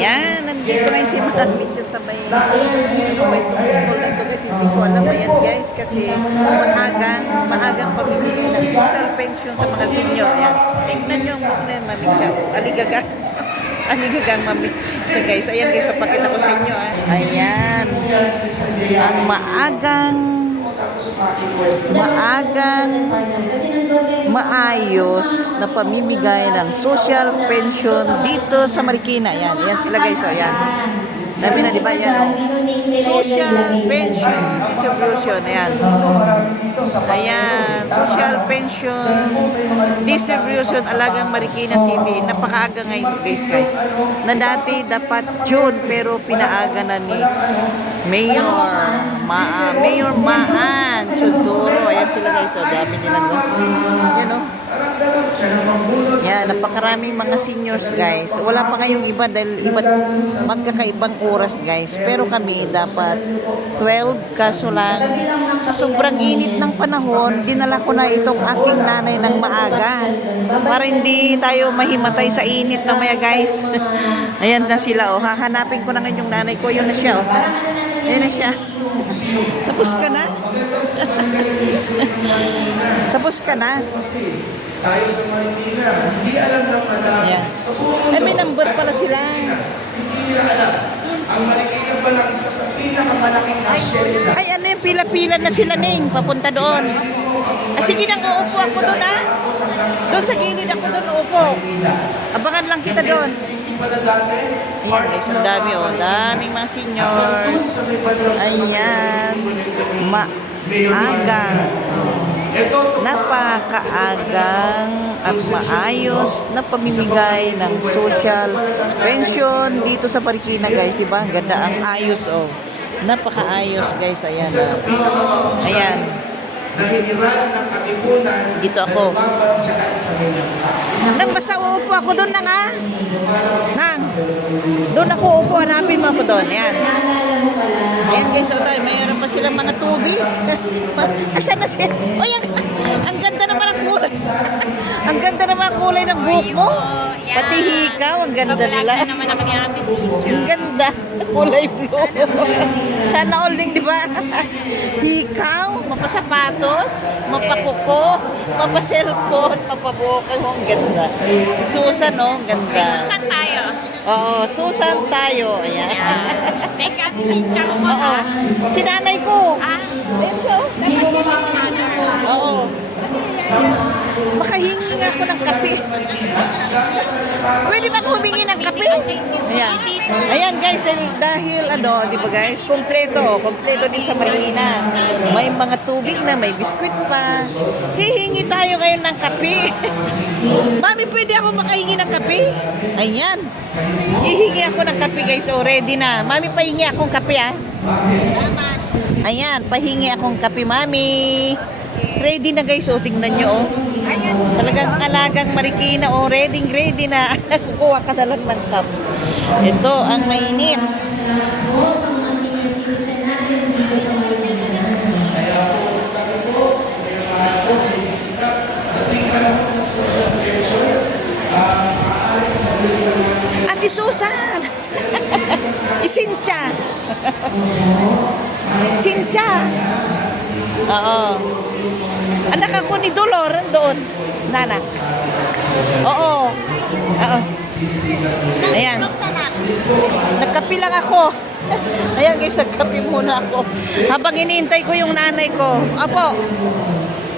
Yan, nandito ngayon si Mami dyan sa may school dito guys. Hindi ko alam yan guys kasi maagang pamimigay ng social pension sa mga senior. Yan. Tingnan nyo mo na Mami Chow. Aligaga. Aligagang Mami. So guys, ayan guys, papakita ko sa inyo. Ayan. Ang maayos na pamimigay ng social pension dito sa Marikina. Yan, yan sila guys. O, yan. Dami na, di ba? Yan. Social pension distribution. Ayan. Ayan. Social pension distribution Alagang Marikina City. Napakaaga ngayon guys. Na dati dapat June pero pinaaga na ni Mayor Maan Chuduro. Ayan sila guys. O, dami nila doon. Yan o. Yan, napakaraming mga seniors guys. Wala pa ngayong iba dahil magkakaibang oras guys. Pero kami dapat 12 kaso lang sa sobrang init ng panahon, dinala ko na itong aking nanay ng maaga para hindi tayo mahimatay sa init na maya guys. Ayan na sila oh. Hahanapin ko na ngayon yung nanay ko. Yun na siya oh. Ayan na siya. Tapos ka na? Tapos ka na? Tayo sa Marikina, hindi alam ng madami. Yeah. Ay, may number pala sila. Hindi nila alam. Ang Marikina pala isa sa pinakamalaking asyenda. Ay, ano yung pila-pila na sila Ning, papunta doon. Ah, sige nang uupo ako doon ha. Doon sa gilid ako doon uupo. Abangan lang kita doon. Ayan guys, ang dami oh. Daming mga seniors. Ayan. Maagang. Napakaagang at maayos na pamimigay ng social pension dito sa Marikina guys, di ba? Ganda ang ayos oh. Napakaayos guys, ayan. Ayan. Dito ako. Nang basta uupo ako doon na nga. Nang. Doon ako uupo, hanapin mo ako doon. Ayan. Ayan guys, oh, tayo, mayroon pa silang mga tubig. Asan na siya? O yan, ang ganda naman ang kulay. Ang ganda naman ang kulay ng buhok mo. Pati hikaw, ang ganda nila. Ang ganda, kulay blue. Sana all ding, di ba? Hikaw, mapasapatos, mapakuko, mapaselfon, mapabuka. Ang ganda. Susan, no? Ang ganda. Susan tayo. Oo, Susan tayo. Ayan. Thank you, Ate Cynthia. Oo. Si nanay ko. Ayun siya. Oo. Makahingi nga ako ng kape. Pwede ba ako humingi ng kape? Ayan. Ayan guys, dahil ano, di ba guys, kompleto din sa Marikina. May mga tubig na, may biskwit pa. Hihingi tayo ngayon ng kape. Mami, pwede ako makahingi ng kape? Ayan. Hihingi ako ng kape guys, so ready na. Mami, pahingi akong kape ah. Ayan, pahingi akong kape, Mami. Ready na guys, oh, tingnan nyo oh. Talagang Alagang Marikina oh, ready na. Kukuha ka na lang ng cup. Ito ang mainit. Ate Susan. Cynthia. Cynthia. Oo. Anak ako ni Dolor doon. Nana. Oo. Oo. Ayan. Nagkapi lang ako. Ayan guys, nagkapi muna ako. Habang iniintay ko yung nanay ko. Apo.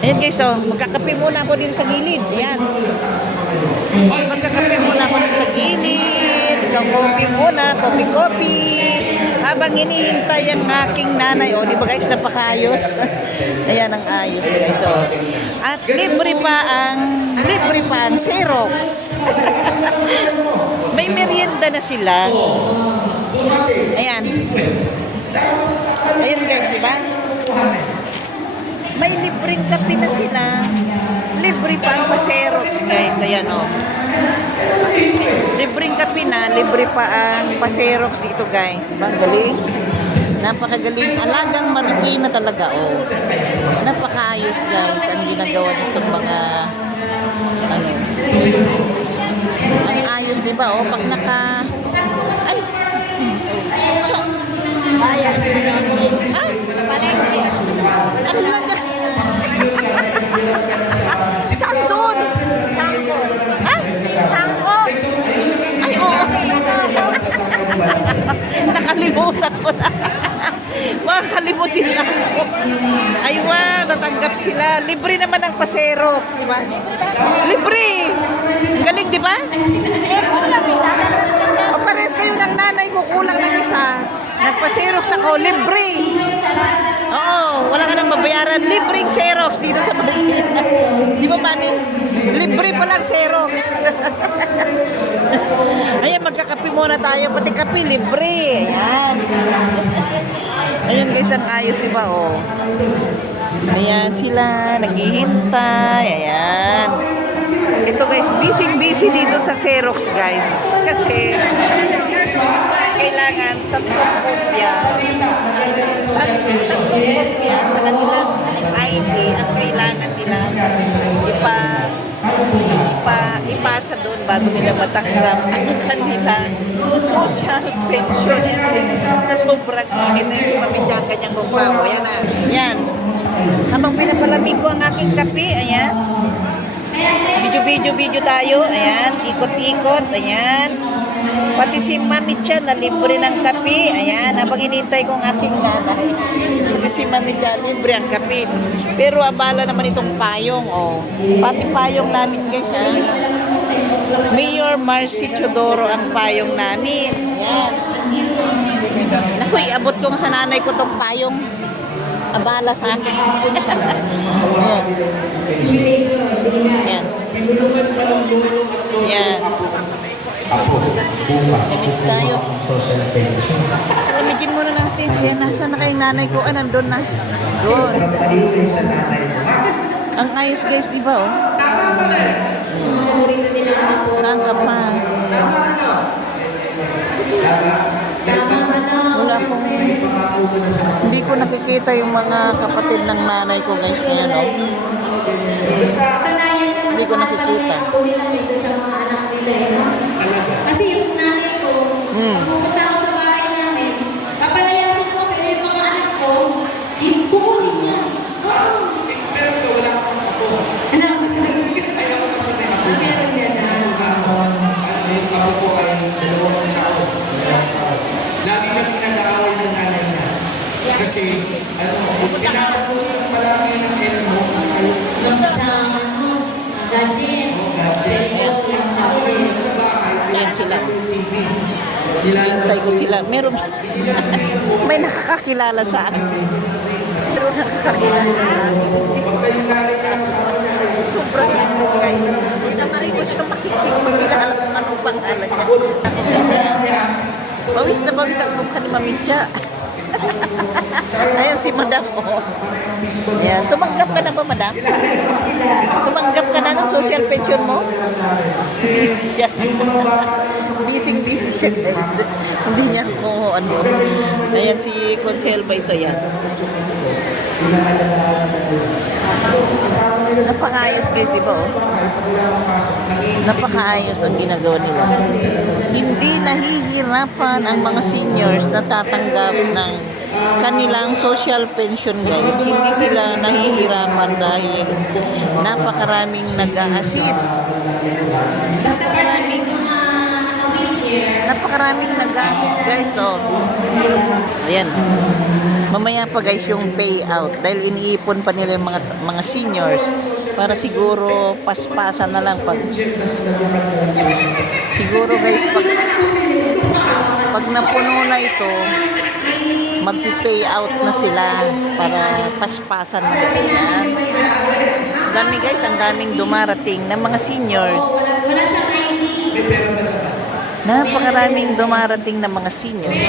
Ayan guys, oh, magkakapi muna ako din sa gilid. Ayan. Magkakapi muna ako din sa gilid. Kakopi muna, kopi-kopi. Habang hinihintay ang aking nanay. O, di ba guys, napakaayos. Ayan ang ayos guys. So, at libre pa ang Xerox. May merienda na sila. Ayan. Ayan guys, diba? May libreng kape na sila. Libre pa ang Xerox guys. Ayan o. Libreng kape na, libre pa ang pa-Xerox dito guys. Diba? Galing. Napakagaling. Alagang Marikina talaga oh. Napakaayos guys ang ginagawa nitong mga ano. Ang ayos diba oh. Pag naka ay Ah? Ano lang ka? Saan doon? Ah? Sangko? Ay, oo. Nakalimutan ko na. Makakalimutin lang ako. Ay, wow, tatanggap sila. Libre naman ang paserox, di ba? Libre! Galing, di ba? O pares kayo ng nanay ko, kulang ng isa. Nagpa-xerox ako, libre. Oo, wala ka nang babayaran. Libreng xerox dito sa Manila. Di ba, mami? Libre pa lang xerox. Ayan, magkakape muna tayo. Pati kape, libre. Ayan. Ayan guys, ang ayos, di ba? Oh. Ayan sila, naghihintay. Ayan. Ito guys, busy dito sa xerox guys. Kasi kailangan tatlong kopya. Tatlong kopya sa kanilang ID ang kailangan nila ipasa doon bago nila matanggap ang kanilang social pension. Sa sobrang init na yung pamilya kanyang kumpaw. Ayan na. Ayan. Habang pinapalamig ko ang aking kape, ayan. Video tayo. Ayan. Ikot-ikot. Ayan. Pati si Mami Cha na libre ng kape. Ayan. Habang inintay ko ang aking nanay. Pati si Mami Cha libre ang kape. Pero abala naman itong payong. Oh. Pati payong namin guys. Ha? Mayor Marcy Chodoro ang payong namin. Ayan. Naku, iabot ko sa nanay ko itong payong. Abala sa akin. Ayan. Ayan. Ayan. Limit tayo. Alamigin muna natin. Ayan, nasa na kayong nanay ko? Ah, nandun na. Doon. Ang ayos guys, di ba? Oh? Saan ka pa? Wala akong... Hindi ko nakikita yung mga kapatid ng nanay ko guys ngayon, no? Hindi ko nakikita. Kasi yung nanay ko, pupunta ako sa bahay namin, papalayasin ko, pero yung mga anak ko, kukunin niya. Pero wala akong ako. Ayaw ko kasi may ako. Meron yan. Yung ako po ay 2 taon. Lagi kami nag-aaway ng nanay niya. Kasi, pinapapunta palagi ng elmo. Sa gadget, cellphone, yung tablet. Sa bahay, Ayan sila. TV. Hintay ko sila. Meron. May nakakakilala sa akin. Pero nakakakilala sa akin. Pag kayong nanay ka kasama niya, Sobrang ito guys. Sinamari ko siya makikipagkilala kung anong pangalan niya. Bawis na bawis ang mukha ni Mamitcha. Ayan si Madam. Oh. Ayan. Tumanggap ka na ba, Madam? Tumanggap ka na ng social pension mo? Busy siya. Busy siya guys. Hindi niya ko ano. Ayan si Conselva ito yan. Napakayos guys, di ba? Oh? Napakaayos ang ginagawa nila. Hindi nahihirapan ang mga seniors na tatanggap ng kanilang social pension guys. Hindi sila nahihirapan dahil napakaraming nag-a-assist. Napakaraming nag-a-assist guys. Oh. Ayan. Mamaya pa guys yung payout dahil iniipon pa nila yung mga seniors para siguro paspasan na lang siguro guys pag napuno na ito magpi-payout na sila para paspasan na nila. Dami guys, ang daming dumarating ng mga seniors. Wala siyang ID. Napakaraming dumarating ng mga seniors.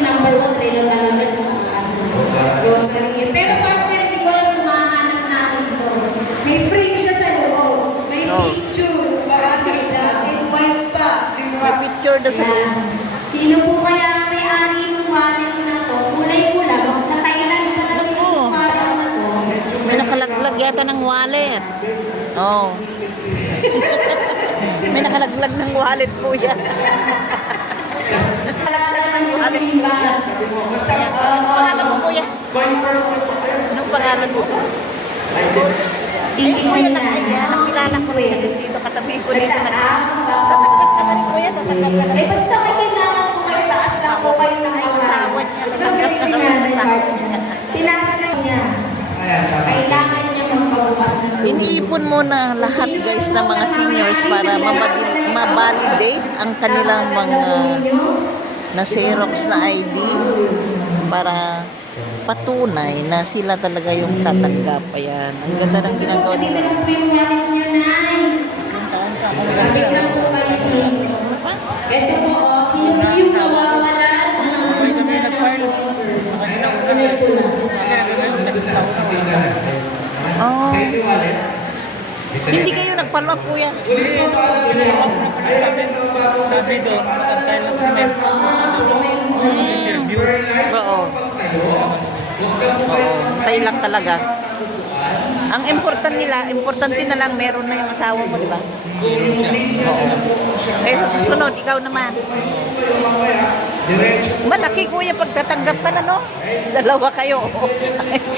Number 1, relo talaga grocery. Pero partner, hindi ko lang mahanap natin ito. May free siya sa loob. May picture. Kasi jacket, white pa. May picture daw sa loob. Sino po kaya ang may-ari ng wallet na to? Kulay-pula. Sa Thailand pa lang yung parang na to. May nakalaglag yata ng wallet. Oh. May nakalaglag ng wallet po yan. Alala ng lumibas. Sabi mo, basta, Pangalan mo, kuya? by person po. Anong pangalan mo? Ay, di. Eh, kuya, nakilala ko rin. Dito katabi ko dito. Tatanggap ka na rin, kuya. Tatanggap ka na Eh, rin. basta may kailangan ko kayo, taas lang po kayo ng Asawa niya. Tatanggap ka na rin. Tinaas lang niya. Ayan, tama. Kailangan niya magpabukas ng loob. Iniipon muna lahat guys ng mga seniors para ma-validate ang kanilang mga na Xerox na ID para patunay na sila talaga yung tatanggap. Ayan. Ang ganda ng ginagawa Dito nila. lang po yung wallet niyo, Nay. Kapit lang po kayo dito. Ito po, oh, sino po yung nawawala ng mga papers? Ito lang. Oh, Sa inyo, wallet. hindi kayo nagpalok, kuya. Sabi doon, matantay lang kami. Interview. Oo. Oo. Tayo lang talaga. Ang importante na lang meron na yung asawa mo, di ba? Oo. Eh, susunod, ikaw naman. Malaki kuya pagtatanggap ka na, no? Dalawa kayo.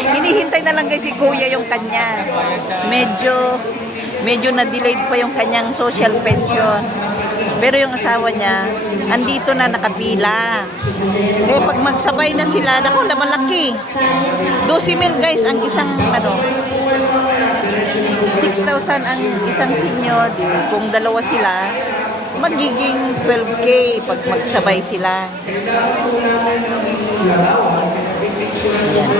Hinihintay na lang kay si kuya yung kanya. Medyo na-delayed pa yung kanyang social pension. Pero yung asawa niya, andito na nakapila. Eh pag magsabay na sila, naku, malaki. 12,000 guys ang isang 6,000 ang isang senior. Kung dalawa sila, magiging 12K pag magsabay sila. Ayan.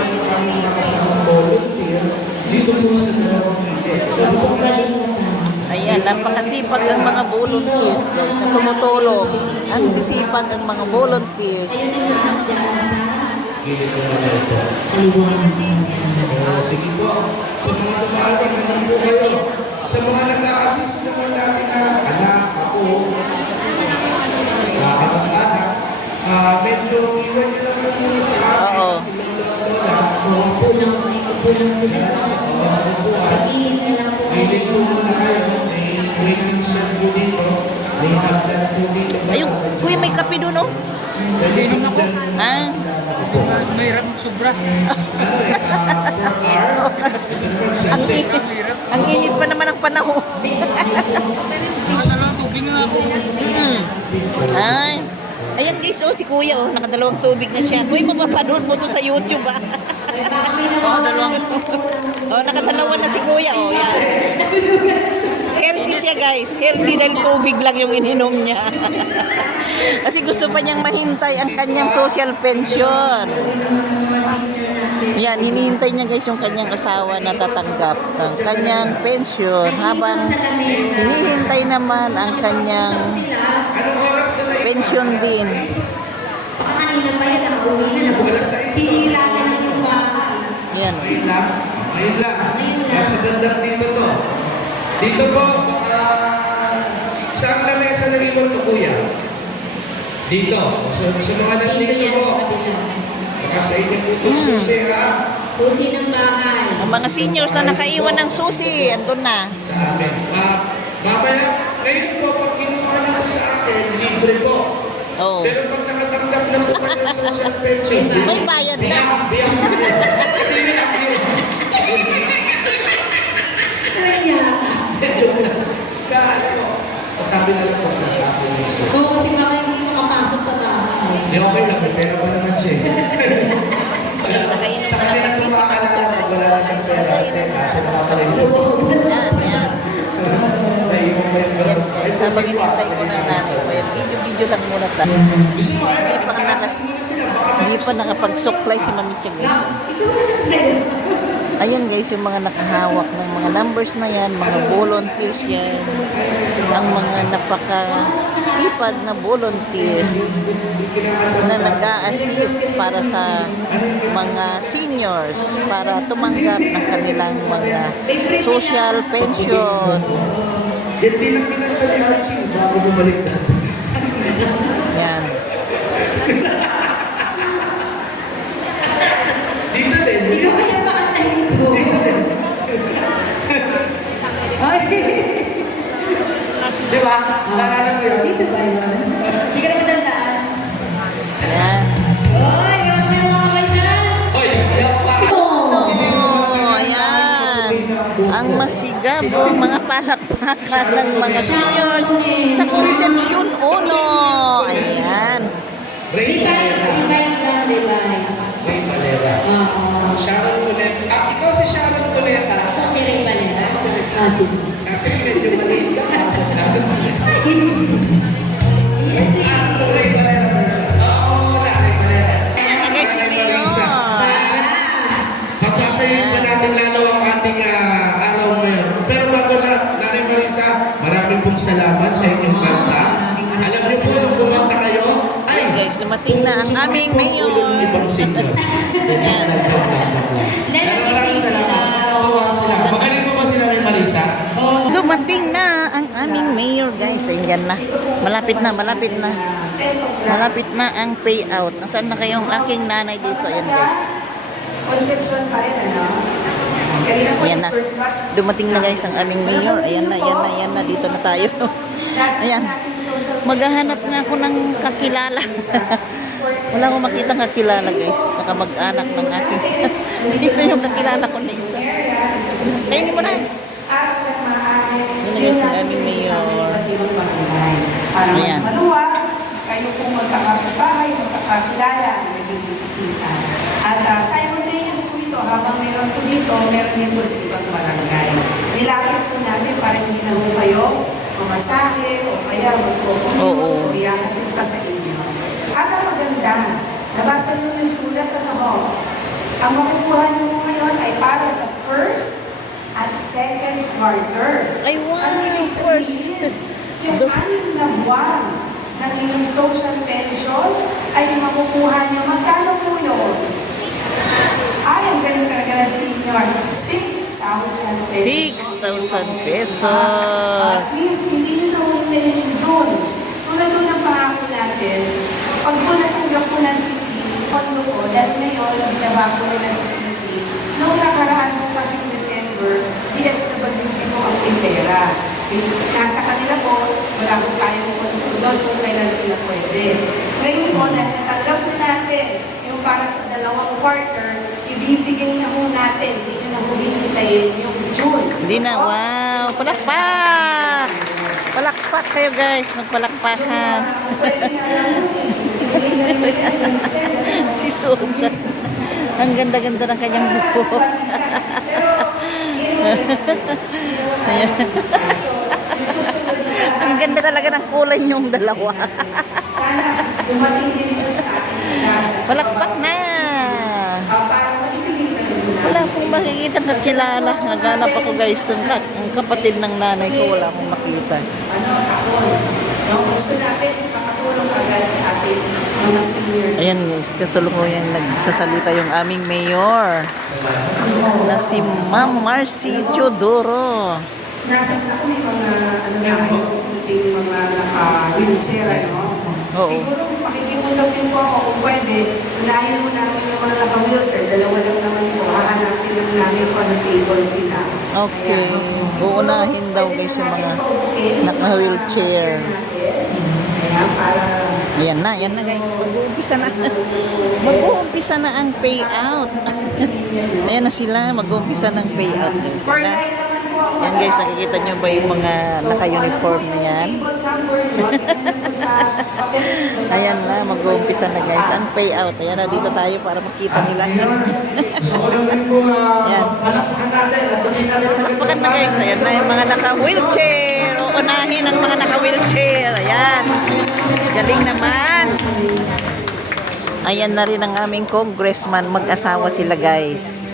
Ayan, napakasipag ang mga volunteers guys na tumutulong. Ang sisipag ang mga volunteers. Sige po. Sa mga dumating, nandito kayo. Sa mga nag-a-assist naman natin na anak, ako, kapag-anak, medyo iwan nyo lang muna sa akin. Oo. Pulang sila. Sa pilit na lang po kayo. Pilit po muna kayo. May waiting shed po dito. May hagdan po dito. Ayun, kuya may kape doon, no? Pwede inom ako. Ah, Mahirap sobra. ang init pa naman ang panahon. Ano lang, tubig nga ako. Ay, ayan guys, oh, si kuya, oh, nakadalawang tubig na siya. Uy, mapapanood mo to sa YouTube, ah. Oh, nakadalawa na si kuya, oh, yan. Healthy siya, guys. Healthy dahil tubig lang yung ininom niya. Kasi gusto pa niyang mahintay ang kanyang social pension. Yan, hinihintay niya guys yung kanyang asawa na tatanggap ng kanyang pension habang hinihintay naman ang kanyang pension din. Kanina pa yan, nakauwi na. Sinira na yung bahay. Yan. Ayun lang. Nasa bandang dito to. Dito po, saan na mesa na iwan to, kuya? Dito. Sa mga nandito po. Baka sa inyo po itong susi, ha? Susi ng bahay. Ang mga seniors na nakaiwan ng susi, andun na. Sa amin. Mamaya, ngayon po, pag kinuha na po sa akin, libre po. Oh. Pero pag nakatanggap na po kayo ng social pension, May bayad na. biyak. Hindi biyak yun. Medyo na. Kaya po, sabi na lang po na sa akin yung susi. Oo, kasi baka hindi makapasok sa bahay. Hindi, okay lang. May pera pa naman siya. Nakainom Sa na kanila ng tumakan na lang, wala na siyang pera. Kasi nakakalit siya. Yan, yan. Ayan guys, habang inintay ko ng nanay ko, yan, video lang muna tayo. Hindi pa nakapag-supply si Mami Tia guys. Ayan guys, yung mga nakahawak ng mga numbers na yan, mga volunteers yan, ang mga napakasipag na volunteers na nag-a-assist para sa mga seniors para tumanggap ng kanilang mga social pension. Hindi lang kinanta ni Archie bago bumalik na. Yan. Dito din. Hindi ko kaya pakantahin ko. Ay! Di ba? Naalala mo yun? Dito ba yun? Hindi ka na matandaan. ang masigabong mga palakpakan ng mga seniors sa Concepcion Uno. Ayan. Ray Revive, Valera. revive lang, revive. Ray Valera. Oo. Sharon Cuneta. Ikaw si Sharon Cuneta. Ako si Ray Valera. Sige. Kasi medyo maliit ka pa sa Sharon Cuneta. Yes, Ray Valera. Oo, wala. Ray Valera. Ayan guys, si Marisa. Mayor. Pagkasayin pa natin lalo ang ating araw ngayon. Pero bago na, Nanay Marisa, maraming pong salamat sa inyong kanta. Alam niyo po, nung kumanta kayo, ay, Guys, dumating na ang aming mayor. ulo ng ibang singer. Ayan. Pero maraming salamat. Natutuwa sila. Magaling mo ba si Nanay Marisa? Dumating na ang aming mayor guys. Ayan na. Malapit na, malapit na. Malapit na ang payout. Nasaan na kayong aking nanay dito? Ayan guys. Concepcion pa rin, ano? Kanina po Ayan yung na. first batch. Dumating na guys ang aming mayor. Ayan na, ayan na, ayan na. Dito na tayo. Ayan. Maghahanap nga ako ng kakilala. Wala akong makitang kakilala guys. Nakamag-anak ng aking. Dito yung kakilala ko na isa. Kainin mo na. Yun guys, ang aming mayor. Para mas Ayan. maluwag, kayo pong magkakapitbahay, magkakakilala, nagiging kita. At simultaneous po ito, habang meron po dito, meron din po sa ibang barangay. Nilapit po natin para hindi na po kayo mamasahe o kaya Oo. magpupunod o iyahatid pa sa inyo. At ang maganda, nabasa nyo yung sulat, ano ho, ang makukuha nyo po ngayon ay para sa first at second quarter. Ay, wow, Ano ibig first. sabihin? Yung 6 na buwan ng inyong social pension ay makukuha nyo. Magkano po yun? Ay, ang galing talaga na senior. 6,000 pesos. 6,000 pesos. At least, hindi nyo na hintayin yung June. Tulad doon ang pangako natin, pag po natanggap po ng city, kondo po, dahil ngayon, binaba po nila sa city, noong nakaraan po kasing December, DSWD po ang pintera. Nasa kanila po, wala po tayong kondo doon kung kailan sila pwede. Ngayon po, dahil natanggap na natin yung para sa 2 quarter, ibibigay na ho natin, hindi nyo na ho hihintayin yung June. Hindi na, wow. Palakpak! Palakpak kayo guys. Magpalakpakan. Si Susan. Ang ganda-ganda ng kanyang buko. Ang ganda talaga ng kulay niyong dalawa. Sana dumating din po sa ating lahat. Palakpak na! Para maibigay na rin natin. Wala akong makikita kakilala. Naghanap ako guys ng ang kapatid ng nanay ko. Wala akong makita. Takon. No? Gusto natin makatulong agad sa ating mga seniors. Ayan guys, kasalukuyan nagsasalita yung aming mayor na si Ma'am Marcy Teodoro. Nasa ako may mga yung mga naka-wheelchair, ano? Oo. Siguro makikiusap din po ako kung pwede, unahin mo namin yung mga naka-wheelchair, 2 lang naman po, hahanapin lang namin kung ano table sila. Okay. Uunahin daw guys yung mga naka-wheelchair. Kaya para Ayan na guys. Mag-uumpisa na. Mag-uumpisa na ang payout. Ayan na sila, mag-uumpisa ng payout guys. for Ayan na. line naman po ang Yan guys, nakikita nyo ba yung mga naka-uniform na yan? table number nyo, tingnan mo sa papel. Ayan na, mag-uumpisa na guys. Ang payout. Ayan na, dito tayo para makita nila. So, alam rin po, Yan. palakpakan natin at pati natin Palakpakan na guys. Ayan na yung mga naka-wheelchair. Uunahin ang mga naka-wheelchair. Ayan. Galing naman. Ayan na rin ang aming congressman. Mag-asawa sila guys.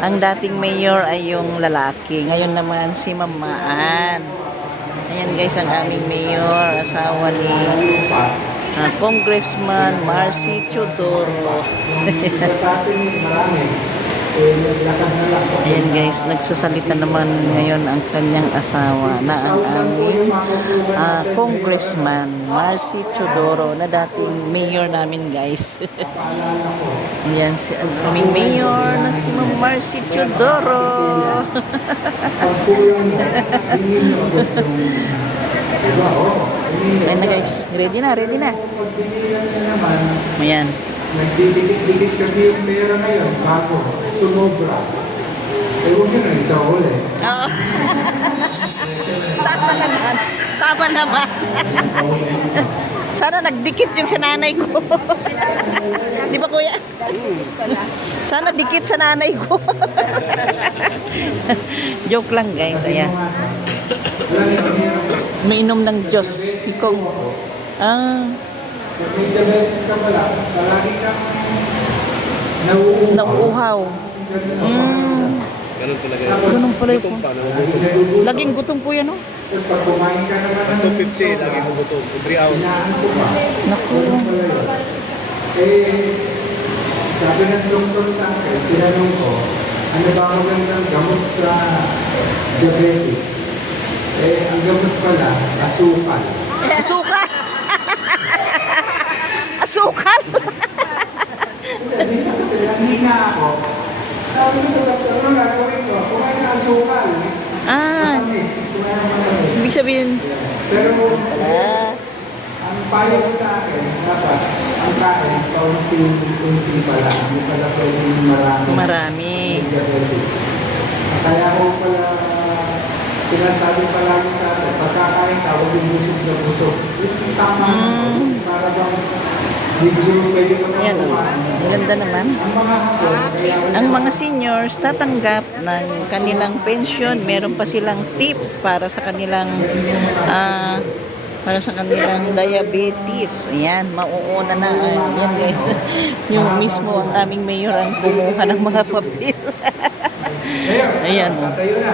Ang dating mayor ay yung lalaki. Ngayon naman si Mamaan. Ayan guys ang aming mayor. Asawa ni Congressman Marcy Teodoro. Ayan guys, nagsasalita naman ngayon ang kanyang asawa na ang aming Congressman Marcy Teodoro na dating mayor namin guys. Ayan si ang aming mayor na si Ma'am Marcy Teodoro. Ayan na guys, ready na. Ayan. Nagdidikit-dikit kasi yung pera ngayon bago sumobra. Eh, huwag yun ang isa huli. Oo. Tama naman. Tama naman. Sana nagdikit yung sa nanay ko. Di ba kuya? Sana dikit sa nanay ko. Joke lang guys. Ayan. Umiinom ng Diyos. Ikaw. Ah, Kung may diabetes ka pala, palagi kang nauuhaw. nauuhaw. Ganun talaga. Ganun pala yun. Laging Laging gutom po yan, no? Tapos pag kumain ka naman ng 250, lagi ko gutom. Every hour. inaan ko pa. Naku. Eh, sabi ng doktor sa akin, tinanong ko, ano ba ang magandang gamot sa diabetes? Eh, ang gamot pala, asukal. Asukal. Asukal. Minsan kasi nanghina ako. Sabi ko sa doktor, ano gagawin ko? Kumain ng asukal. Ah, Matamis. Kumain ng matamis. ibig sabihin, Pero ang payo ko sa akin, dapat ang kain, kaunti-unti pala. Hindi pala pwedeng marami. marami. Yung diabetes. Kaya ako pala sinasabi palagi sa akin, pagkakain ka, huwag yung busog na busog. Yung tama para bang hindi mo pwede ka Ayan, na oh. kumain. Ang ganda naman. Ang mga hapon, kaya Ang mga seniors tatanggap ng kanilang pension, meron pa silang tips para sa kanilang diabetes. Ayan, mauuna na. Ayan guys, yung mismo ang aming mayor ang kumuha ng mga papel. Ayan. Oh. tayo na.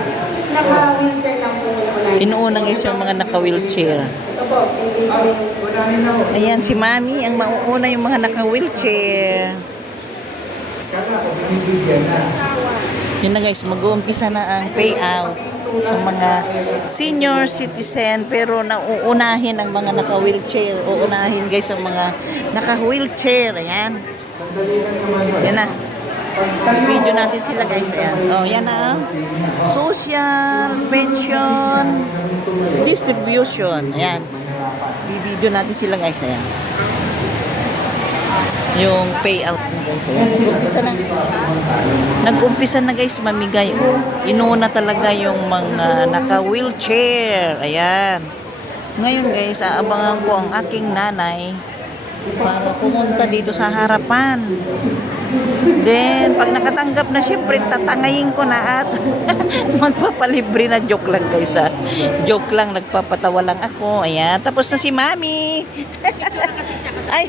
Naka-wheelchair lang po unahin. Inuunang is yung mga naka-wheelchair. Ito po, hindi ko rin. Unahin ako. Ayan, si Mami ang mauuna yung mga naka-wheelchair. Kaya ako, binibigyan na. Yun na guys, mag-uumpisa na ang payout sa mga senior citizen pero nauunahin ang mga naka-wheelchair. Uunahin guys ang mga naka-wheelchair. Ayan. Sandali lang naman yun. Yan na. Video natin sila guys. Ayan. Oh, yan na. Social pension distribution. Ayan. I-video natin sila guys. Ayan. Yung payout na guys. Ayan. Nag-umpisa na. Nag-umpisa na guys mamigay. Oh. Inuuna talaga yung mga naka-wheelchair. Ayan. Ngayon guys, aabangan ko ang aking nanay para pumunta dito sa harapan. Then, pag nakatanggap na, syempre, tatangayin ko na at magpapalibre na. Joke lang guys, ha. Joke lang, nagpapatawa lang ako. Ayan, tapos na si Mami. Ay,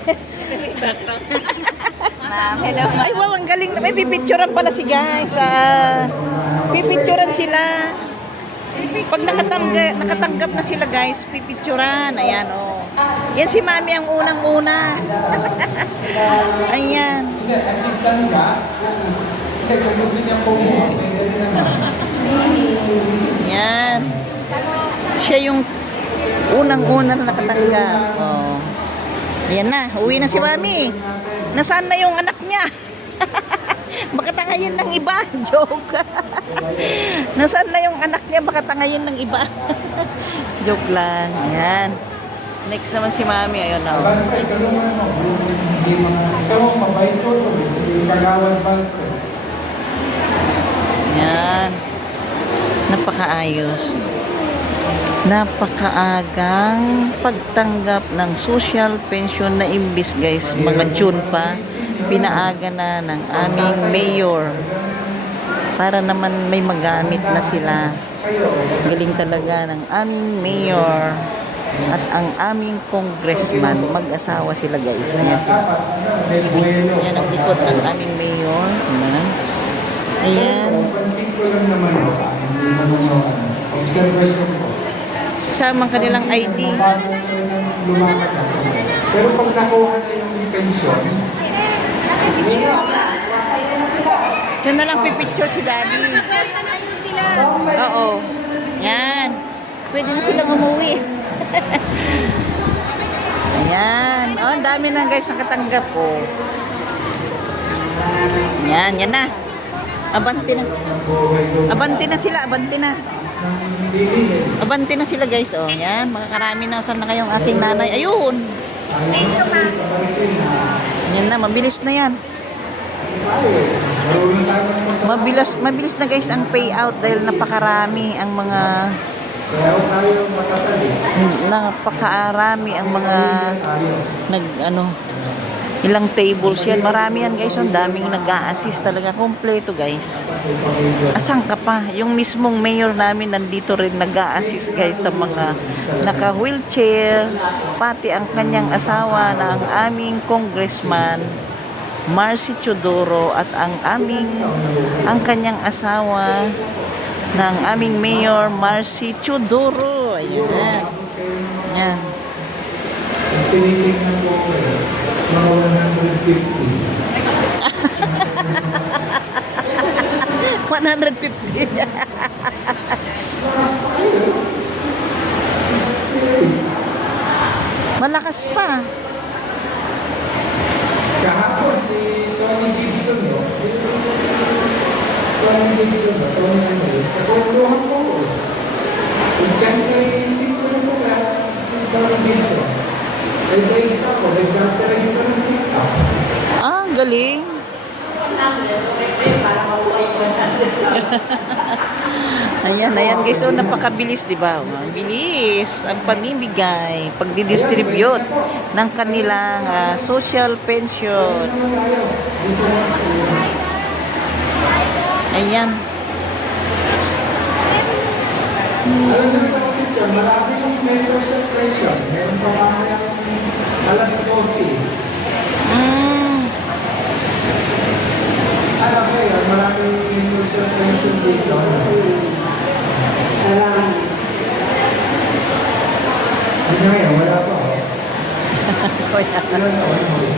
Ma'am, hello. Ay, wow, ang galing na. May pipicturan pala si guys. Pipicturan sila. Pag nakatanggap na sila guys, pipicturan. Ayan, oh. Yan si Mami ang unang-una. Ayan. Assistant ka? Kung gusto niya kumuha, pwede rin naman. Yan. Siya yung unang-una na nakatanggap. Oh. Ayan na, uwi na si Mami. Nasaan na yung anak niya? Makatangayin ng iba. Joke. Nasaan na yung anak niya? Makatangayin ng iba. Joke lang. Ayan. Next naman si Mami. Ayun na. Bantay, tulungan mo. Hindi mga... Ikaw, mabait ko. Sige, kagawan bantay. Yan. Napakaayos. Napakaagang pagtanggap ng social pension na imbis guys, mga June pa, pinaaga na ng aming mayor para naman may magamit na sila. Galing talaga ng aming mayor at ang aming congressman. Mag-asawa sila guys. Ayan sila. May buwelo. Yan ang likod ng aming mayor. Ayan. Ayan. Pansin ko lang naman ako. Hindi naman ako. Observation ko. Kasama ang kanilang ID. Lumakat ako. Pero pag nakuha na yung pension, Yun na lang pipicture si Daddy. Oo. Yan. Pwede na silang umuwi. Ayan. Oh, ang dami na guys ang katanggap ko. Yan, yan na. Abante na. Abante na sila, abante na. Abante na sila guys. Oh, yan. Makakarami na. Saan na kayong ating nanay? Ayun. Yan na, mabilis na yan. marunong tayo Mabilis na guys ang payout dahil napakarami ang mga Kaya huwag tayo matatali. napakarami ang mga ilang tables yan. Marami yan guys. Ang daming nag-a-assist talaga. Kompleto guys. Asan ka pa? Yung mismong mayor namin nandito rin nag-a-assist guys sa mga naka-wheelchair. Pati ang kanyang asawa na ang aming congressman Marcy Chodoro at ang kanyang asawa ng aming mayor Marcy Chodoro. Ayan. Yan. Tinitingnan ko ko mga 150. 150. Malakas pa. Kahapon si Tony Gibson, no? Tony Andres, kakwentuhan ko ko. Siyempre, simple na po ka, si Tony Gibson. Ay, dahil ako, nagkakaroon ko ng TikTok. Ah, galing. Ayan guys, so napakabilis, di ba? Ang bilis, ang pamimigay, pagdidistribute ng kanilang social pension. Ayan. Alam niyo sa posisyon, marami yung may social pressure. Meron pa mamayang alas 12. Alam ko yun, marami yung social pressure dito. Hindi ngayon, wala pa. Kuya.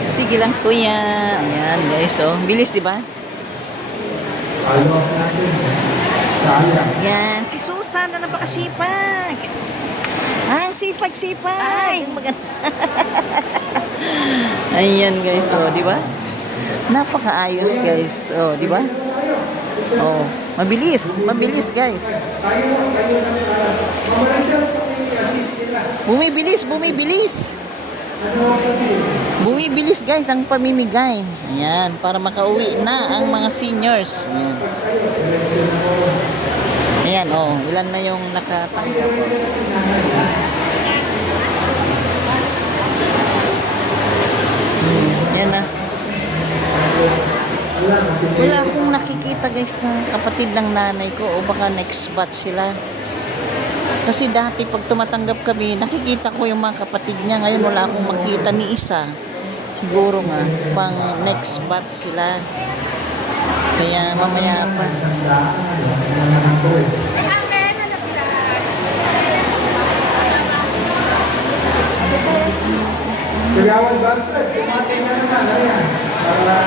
Sige lang kuya. Ayan guys, so bilis, di ba? Ano natin? Sayang. Yan, si Susan na napakasipag. Ang sipag-sipag. Ayan guys, oh, di ba? Napakaayos guys. Oh, di ba? Oh, mabilis guys. Bumibilis. Bumibilis guys ang pamimigay. Ayan, para makauwi na ang mga seniors. Ayan, oh, ilan na yung nakatanggap. Yan na. Wala akong nakikita guys na kapatid ng nanay ko o baka next batch sila. Kasi dati pag tumatanggap kami, nakikita ko yung mga kapatid niya. Ngayon wala akong makita ni isa. Siguro nga, pang next batch sila. Kaya mamaya pa. Kagawan ba? Tumatay na naman. Ayan. Para...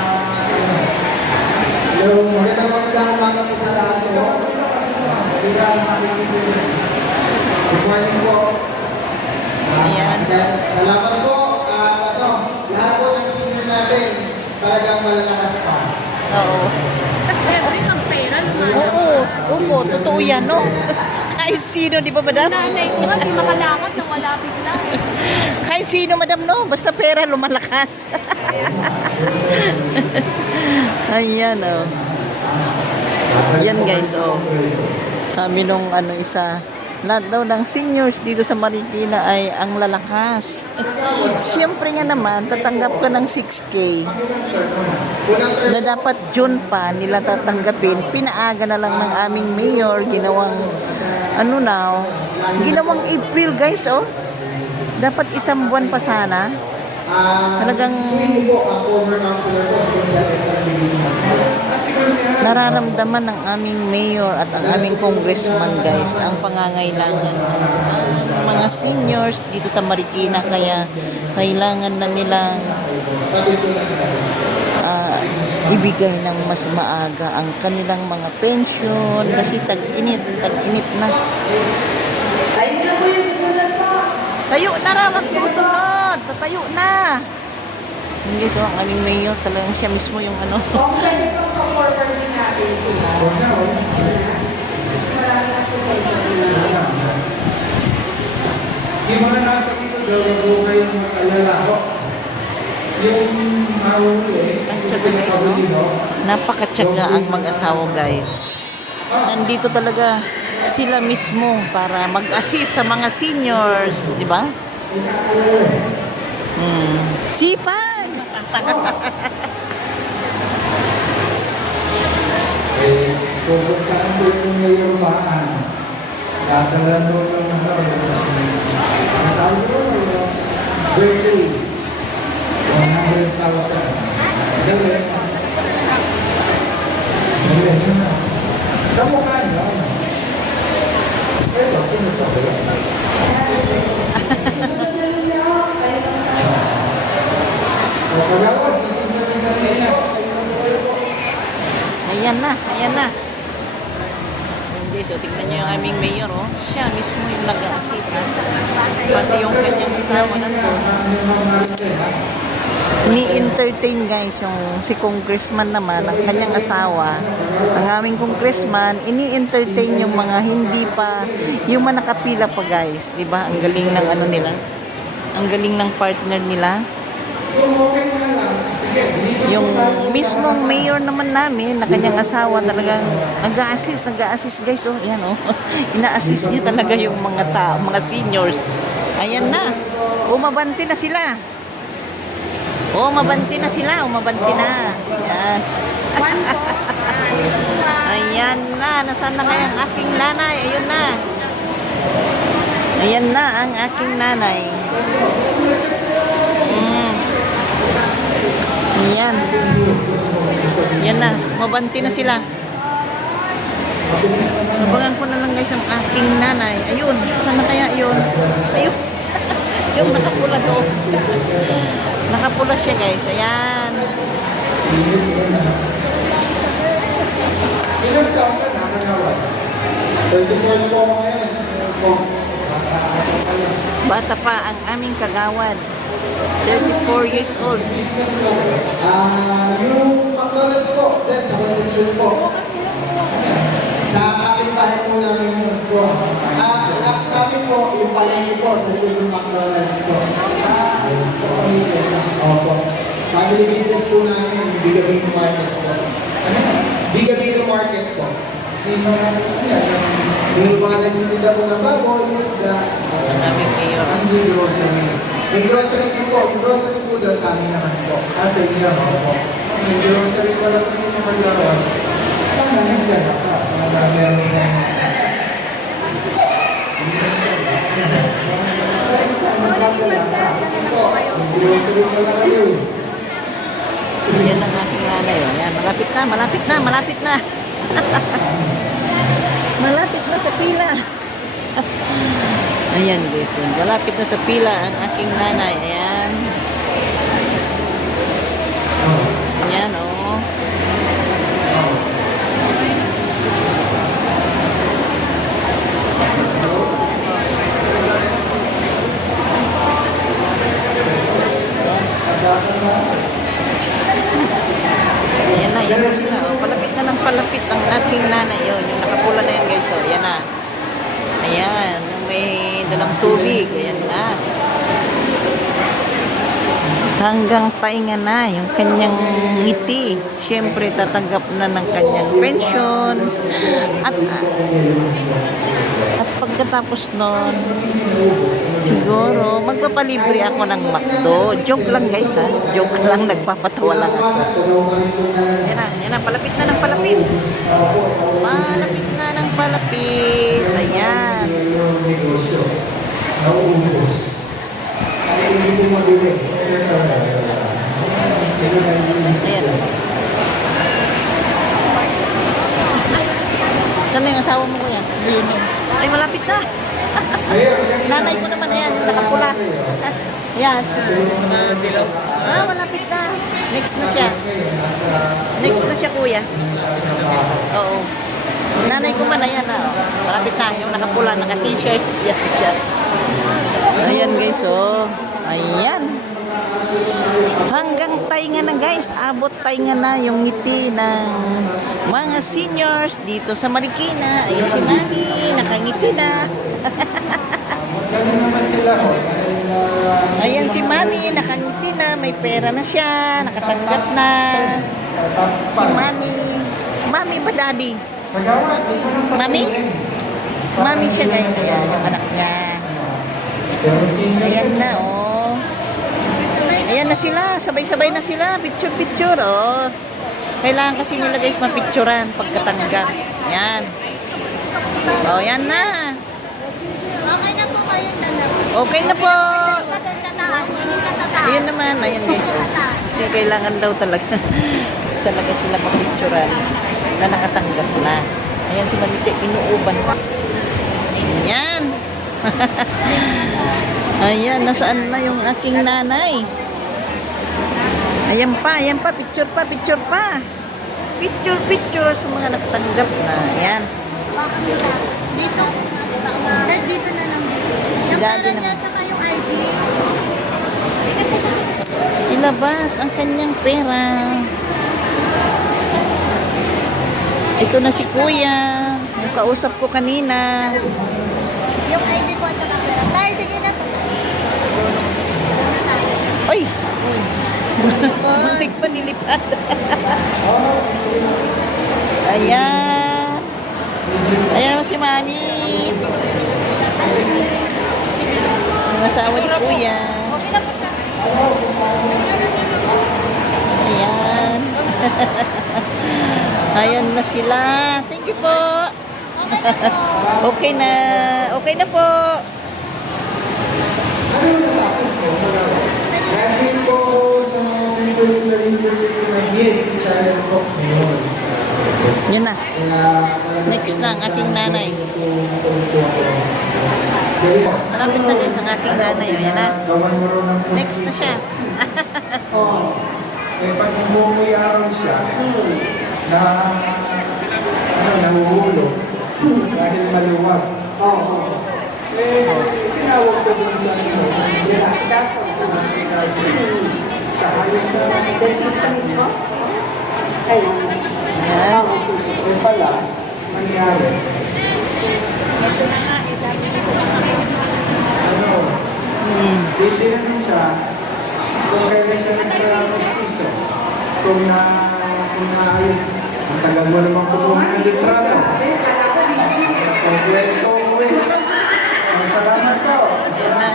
Hello. Magandang umaga po sa lahat po. Good morning po. Ayan. Salamat po. Lahat po ng senior natin talagang malalakas pa. Oo. Oo, totoo yan, no? Kahit sino, di ba, madam? Nanay ko nga, di makalakot nang malapit na. Kahit sino, madam, no? Basta pera, lumalakas. Ayan, oh. Yan, guys, oh. Sabi nung isa, lahat daw ng seniors dito sa Marikina ay ang lalakas. Siyempre nga naman, tatanggap ka ng 6K na dapat June pa nila tatanggapin. Pinaaga na lang ng aming mayor, ginawang ginawang April guys, oh. Dapat isang buwan pa sana. Talagang nararamdaman ng aming mayor at ang aming congressman guys ang pangangailangan ng mga seniors dito sa Marikina, kaya kailangan na nilang ibigay ng mas maaga ang kanilang mga pension kasi tag-init na. Ayun na po yung susunod po. Tayo na rapat susunod. Tatayo na. Hindi, so ang aming mayor talagang siya mismo yung Okay, po forward din natin sila. Mas marami na po sa inyo. Yung mga nasa dito, daw kayong mag-alala ko. Yung mahuli, Ang tsaka guys, no? Napakatyaga ang mag-asawa, guys. Nandito talaga sila mismo para mag-assist sa mga seniors, di ba? Sipag! Pupuntahan ko yung mayor baan. Dadalan doon ng ang tawag ko, birthday. 100,000. Galing. Galing yun na. Kamukha niyo. Pero, sino ito? Susunod na rin niya ako. O, kagawad, isisanin na rin siya. Ayan na, ayan na. Hindi, so tignan nyo yung aming mayor, oh. Siya mismo yung nag-assist, ha? Pati yung kanyang asawa nandun. Ni-entertain, guys, yung si congressman naman, ang kanyang asawa. Ang aming congressman, ini-entertain yung mga hindi pa, yung mga nakapila pa, guys. Diba? Ang galing ng ano nila. Ang galing ng partner nila. Yung mismong mayor naman namin na kanyang asawa talagang nag-a-assist guys, oh, yan, oh. Ina-assist niya talaga yung mga seniors. Ayan na. Umabanti na sila. Umabanti na sila, umabanti na. Ayan. Ayan na, nasaan na kaya ang aking nanay? Ayun na. Ayan na ang aking nanay. Ayan. Yan na. Mabanti na sila. Nabangan ko na lang guys ang aking nanay. Ayun. Saan na kaya yun? Ayun. Yung nakapula doon. Nakapula siya guys. Ayan. Ilang taon ka na kagawad? 34 po ako ngayon. Bata pa ang aming kagawad. 34 years old. Yung McDonald's po, dyan sa Concepcion po. Sa kapitbahay po namin yun po. Sa amin po, yung palengke po, sa likod ng McDonald's po. Ayun po. Opo. Family business po namin, yung Bigabino Market po. Bigabino Market po. Yung mga nagtitinda po ng baboy, isda. Ang aming mayor. Ang grocery. May grocery din po. Yung grocery po doon sa amin naman po. Sa inyo, opo. May grocery pala po sa inyo kagawad. Sana nandiyan na ka. Meron na. Next time, magkakala ka. May grocery pala kayo. Yan ang aking nanay. Ayan. Malapit na, malapit na, malapit na. Malapit na sa pila. Ayan guys. Malapit na sa pila ang aking nanay. Ayan. Ayan oh. Ayan na, yan na sila. Oh, palapit na ng palapit ang aking nanay. Yun, yung nakapula na yan guys. Oh, ayan na. Ayan, yung may dalang tubig. Ayan na. Hanggang painga na yung kanyang ngiti. Siyempre, tatanggap na ng kanyang pension. At pagkatapos nun, siguro, magpapalibre ako ng McDo. Joke lang guys ha. Joke lang, nagpapatawa lang ako. Yan na, palapit na ng palapit. Palapit na ng palapit. Ayan. Negosyo. Nauubos. Ay, hindi po mabili. Ayan. Saan na yung asawa mo kuya? Ay, malapit na. Nanay ko naman, ayan, nakapula. Yan. Malapit na. Next na siya. Next na siya, kuya. Oo. Nanay ko man, ayan, malapit na. Yung nakapula, naka-t-shirt. Yan siya. Ayan, guys, oh. Ayan. Hanggang tainga na, guys. Abot tainga na yung ngiti ng mga seniors dito sa Marikina. Ayun si Mami, nakangiti na. Ayan si Mami. Mami, nakangiti na, may pera na siya, nakatanggap na. Si Mami. Mami ba, Daddy? Mami? Mami siya, guys. Ayan, yung anak niya. Ayan na, oh. Ayan na sila. Sabay-sabay na sila. Picture-picture, oh. Kailangan kasi nila, guys, mapicturan pagkatanggap. Ayan. Oh, yan na. Okay na po kayong dalawa. Okay na po. Ka doon sa taas. Hindi ka sa taas. Ayun naman. Ayan, guys. Oh. Kasi kailangan daw talaga. Talaga sila mapicturan na nakatanggap na. Ayan si Mami Che, inuuban pa. Ayan. Ayan, nasaan na yung aking nanay? Ayan pa, picture pa, picture pa. Picture, picture sa mga nakatanggap na. Ayan. Dito. Dito na lang. Yung Daddy pera niya naman. tsaka yung ID. Ilabas ang kanyang pera. Ito na si Kuya. Yung kausap ko kanina. Yung ID ko at saka pera. Tay, sige na. Ay! Muntik pa nilipad. Ayan. Ayan naman si Mami. Yung asawa ni Kuya. Okay na po siya. Ayan. Ayan na sila. Thank you po. Okay na po. Okay na. Okay na po. Dahil po sa mga members na university na yes, child po. Yun na. Kaya, Next na ang aking nanay. Malapit na guys ang aking nanay. Ayan na. Gawan mo rin ng Next na siya. Oo. Eh, pag umuwi araw siya, na nahuhulog dahil maluwag. Oo. Eh, tinawag ko din sa Asikaso. sa hayos sa Dentista mismo? Ay, Ayan. eh pala, nangyari. Titignan siya kung kailan siya nagka-mustiso. Kung naayos, ang tagal mo naman kumuha ng litrato. So, salamat ko. Ayan na.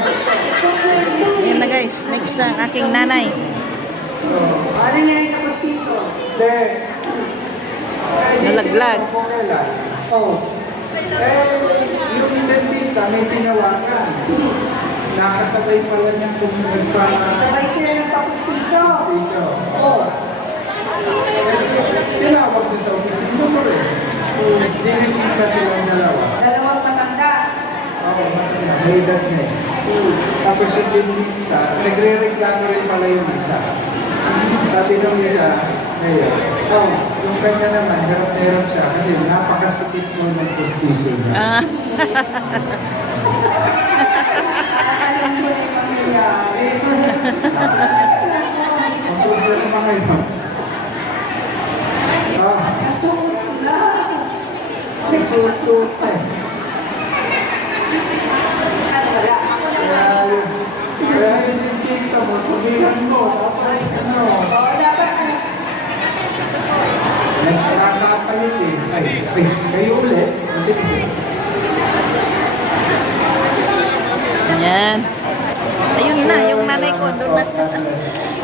Ayan na guys. Next na ang aking nanay. ano nangyari sa postiso? Hindi. Nalaglag. Kung kailan. Oh. Yung dentista may tinawagan. Nakasabay pala niya kung nagpa-mustiso. Sabay sila ng papostiso. Oh. Tinawag na sa opisina mo rin. Dinipita silang dalawa. Dalawang matanda. Oo, matanda. May edad na eh. Tapos yung dentista, nagre-reklamo rin pala yung isa. Sabi ng isa, ngayon, yung kanya naman, hirap na hirap siya kasi napakasakit mo ng postiso niya. Ah. Alam mo na yung mangyayari. Ang problema ngayon. Nasuot na. Nagsuot-suot pa eh. Ano wala? Ako naman. Kaya yung dentista mo, sabihan mo, tapos ano, Oo, dapat ano. nagkakapalit eh. Ay, kayo ulit. Kasi Ayan. Ayun na, yung nanay ko. Doon na.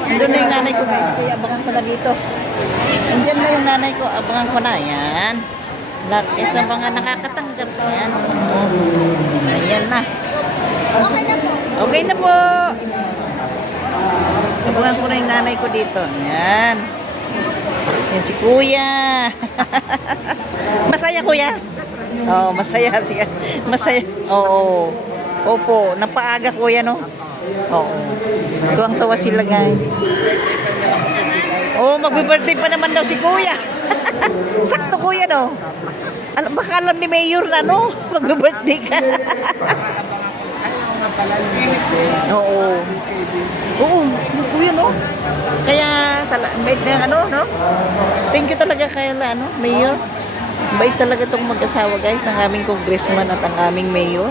Doon na yung nanay ko guys. Kaya abangan ko na dito. Andiyan na yung nanay ko. Abangan ko na. Ayan. Lahat is na mga nakakatanggap. Ayan. Ayan na. Okay na po. Abangan ko na yung nanay ko dito. Ayan. Ayan si Kuya. Masaya Kuya? Oo, masaya siya. Masaya. Oo. Opo, napaaga Kuya no? Oo. Tuwang-tuwa sila guys. Oo, magbe-birthday pa naman daw si Kuya. Sakto Kuya no? Baka alam ni Mayor na no? Magbe-birthday ka. Oo. Oo, Kuya no? Kaya, bait na yung ano, no? Thank you talaga kay ano, Mayor. Bait talaga itong mag-asawa guys, ng aming congressman at ang aming mayor.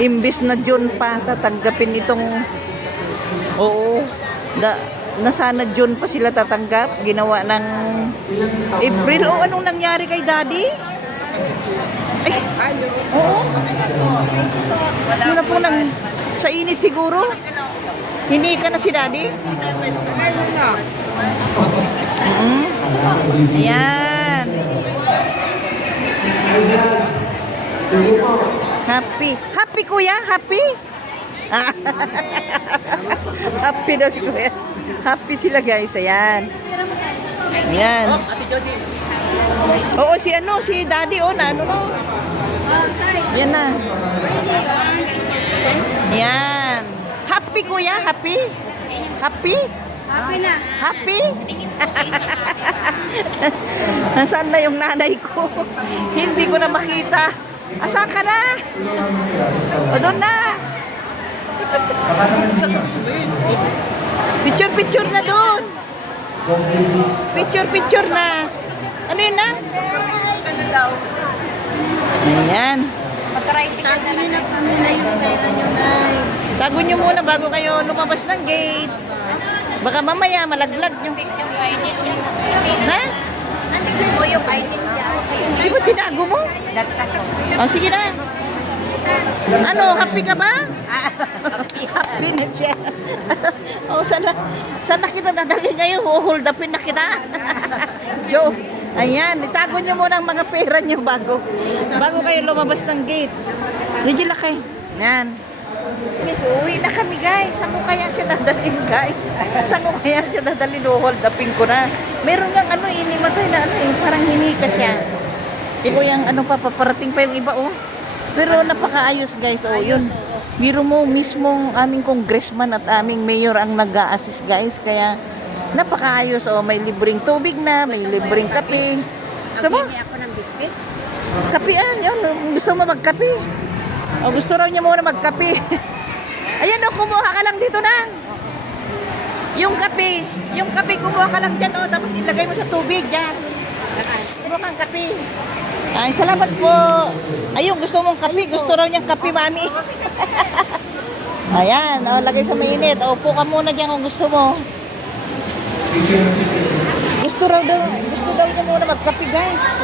Imbis na June pa tatanggapin itong Oo. Nasana June pa sila tatanggap. Ginawa ng April. O, anong nangyari kay Daddy? Ay, oo. Yun na po sa init siguro. Hindi ka na si Daddy? Ayan. Happy kuya? Happy? Happy daw si kuya. Happy sila guys. Ayan. Ayan. Oo, si Daddy, na ano no. Yan na. Yan. Happy kuya? Happy? Happy? Happy na. Happy? Nasaan na yung nanay ko? Hindi ko na makita. Asan ka na? O doon na. Picture na doon. Picture na. Ano yun na? Ayan. Mag-tricycle na lang. Yung pera nyo na. Tago nyo muna bago kayo lumabas ng gate. Baka mamaya malaglag yung... Na? Nandito mo yung kainin niya. Di ba tinago mo? Oh, sige na. Ano, happy ka ba? Happy na siya. Oh, sana kita dadali ngayon. Hold upin na kita. Joe. Ayan, itago nyo muna ang mga pera nyo bago kayo lumabas ng gate. Medyo laki. Yan. Guys, uwi na kami guys. Saan ko kaya siya dadalhin guys? Saan ko kaya siya dadalhin? Hold upin ko na. Meron nga inimatay na parang hinika siya. Ito yung paparating pa yung iba Pero napakaayos guys. Yun. Biro mo mismong aming congressman at aming mayor ang nag-a-assist guys. Kaya napakaayos. May libreng tubig na, may libreng kape. Gusto mo? Ako ng biscuit. Kapian, yun. Gusto mo magkape? Gusto raw niya muna magkape. Ayan kumuha ka lang dito na. Yung kape kumuha ka lang dyan tapos ilagay mo sa tubig dyan. Kumuha kang kape. Ay, salamat po. Ayun, gusto mong kape. Gusto raw niyang kape, mami. Ayan, lagay sa mainit. Upo ka muna dyan kung gusto mo. Gusto daw niya muna magkape, guys.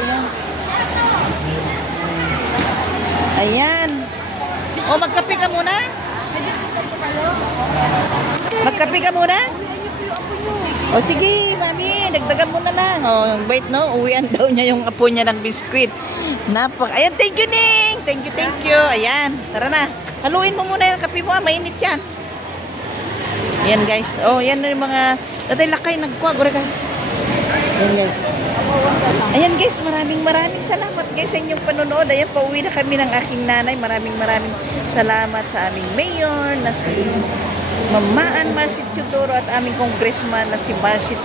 Ayan. Magkape ka muna? Magkape ka muna? Sige, mami, dagdagan mo na lang. Wait, uwian daw niya yung apo niya ng biskwit. Ayan, thank you, Ning. Thank you. Ayan, tara na. Haluin mo muna yung kape mo, mainit yan. Ayan, guys. Yan na yung mga... Datay lakay, nagkuha. Gura ka. Ayan, guys. Ayan, guys. Maraming salamat, guys, sa inyong panonood. Ayan, pauwi na kami ng aking nanay. Maraming salamat sa aming mayor na si Mamaan Marcy Teodoro at aming congressman na si Marcy